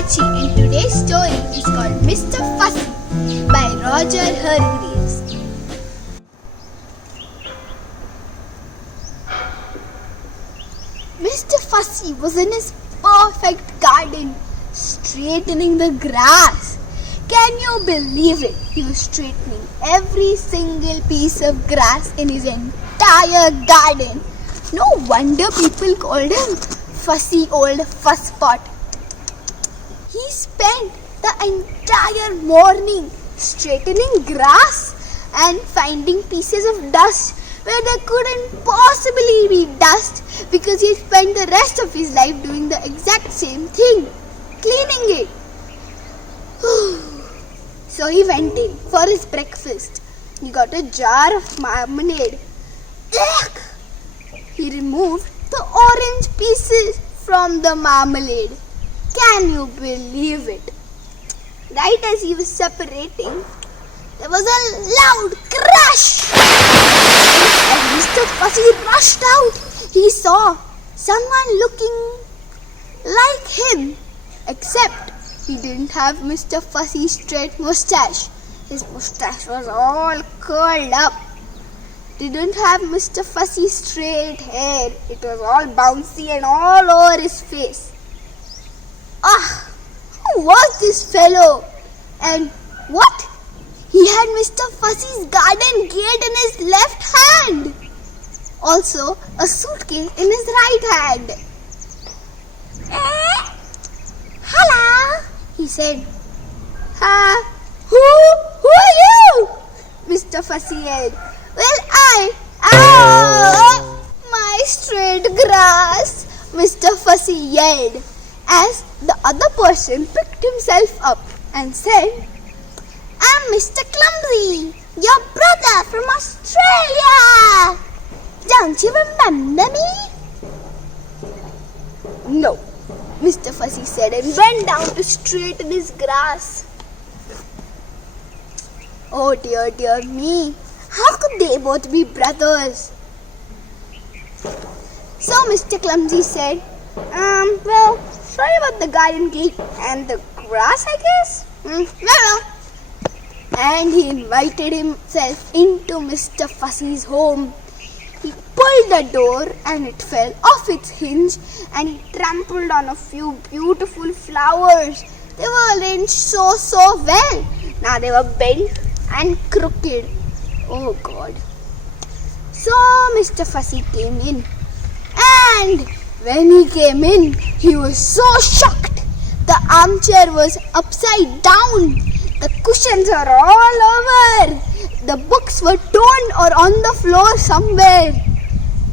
Saachi, and today's story is called Mr. Fussy by Roger Hervries. Mr. Fussy was in his perfect garden, straightening the grass. Can you believe it? He was straightening every single piece of grass in his entire garden. No wonder people called him Fussy Old Fusspot. He spent the entire morning straightening grass and finding pieces of dust where there couldn't possibly be dust because he spent the rest of his life doing the exact same thing, cleaning it. So he went in for his breakfast. He got a jar of marmalade. Ugh! He removed the orange pieces from the marmalade. Can you believe it? Right as he was separating, there was a loud crash. As Mr. Fussy rushed out, he saw someone looking like him, except he didn't have Mr. Fussy's straight mustache. His mustache was all curled up. Didn't have Mr. Fussy's straight hair. It was all bouncy and all over his face. Who was this fellow? And what? He had Mr. Fussy's garden gate in his left hand. Also, a suitcase in his right hand. Hello, he said. Who are you? Mr. Fussy yelled. Well, my straight grass, Mr. Fussy yelled, as the other person picked himself up and said, I'm Mr. Clumsy, your brother from Australia. Don't you remember me? No, Mr. Fussy said and went down to straighten his grass. Oh dear me, how could they both be brothers? So Mr. Clumsy said, well, sorry about the garden gate and the grass, I guess. No. And he invited himself into Mr. Fussy's home. He pulled the door and it fell off its hinge and he trampled on a few beautiful flowers. They were arranged so well. Now they were bent and crooked. Oh God. So Mr. Fussy came in. And when he came in, he was so shocked. The armchair was upside down. The cushions were all over. The books were torn or on the floor somewhere.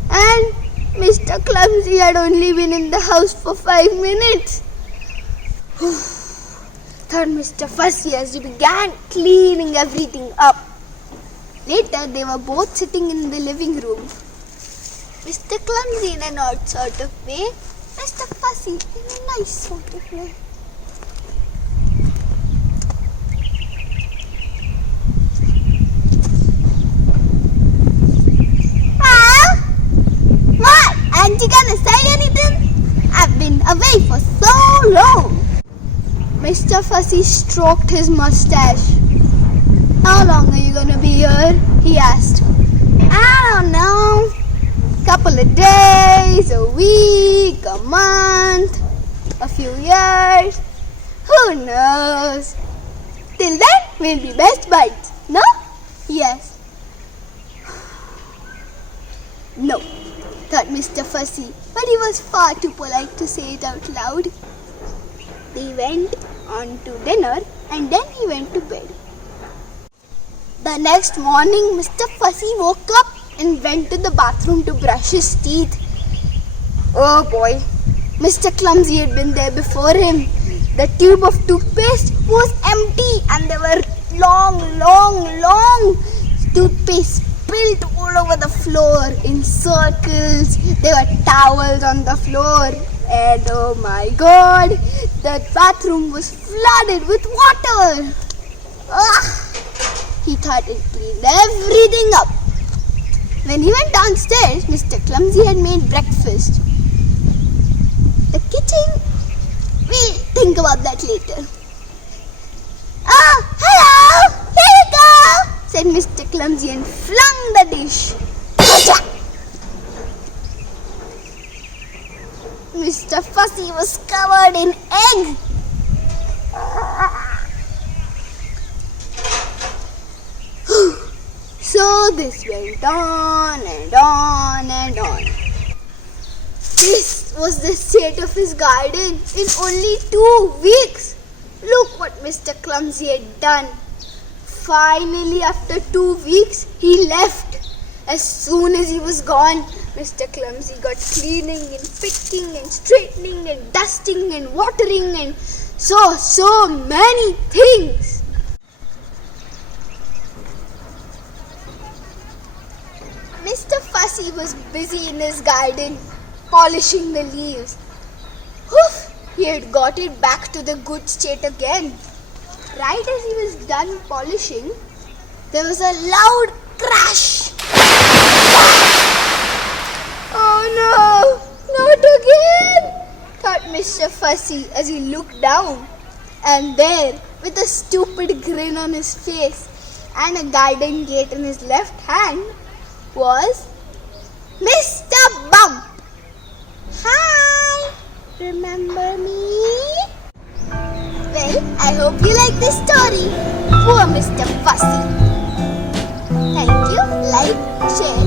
And Mr. Clumsy had only been in the house for 5 minutes. Thought Mr. Fussy as he began cleaning everything up. Later, they were both sitting in the living room. Mr. Clumsy in an odd sort of way, Mr. Fussy in a nice sort of way. What? Aren't you gonna say anything? I've been away for so long. Mr. Fussy stroked his mustache. How long are you gonna be here? He asked. I don't know. Couple of days, a week, a month, a few years. Who knows? Till then, we'll be best buds. No? Yes. No, thought Mr. Fussy, but he was far too polite to say it out loud. They went on to dinner and then he went to bed. The next morning, Mr. Fussy woke up and went to the bathroom to brush his teeth. Oh boy, Mr. Clumsy had been there before him. The tube of toothpaste was empty and there were long toothpaste spilled all over the floor in circles. There were towels on the floor. And oh my God, that bathroom was flooded with water. He thought it cleaned everything up. When he went downstairs, Mr. Clumsy had made breakfast. The kitchen? We'll think think about that later. Oh, hello! Here you go! Said Mr. Clumsy and flung the dish. Gotcha! Mr. Fussy was covered in egg. So this went on and on and on. This was the state of his garden in only 2 weeks. Look what Mr. Clumsy had done. Finally, after 2 weeks, he left. As soon as he was gone, Mr. Clumsy got cleaning and picking and straightening and dusting and watering and so many things. Mr. Fussy was busy in his garden, polishing the leaves. Woof! He had got it back to the good state again. Right as he was done polishing, there was a loud crash. Oh no! Not again! Thought Mr. Fussy as he looked down. And there, with a stupid grin on his face and a garden gate in his left hand, was Mr. Bump. Hi! Remember me? Well, I hope you like this story. Poor Mr. Fussy. Thank you. Like, share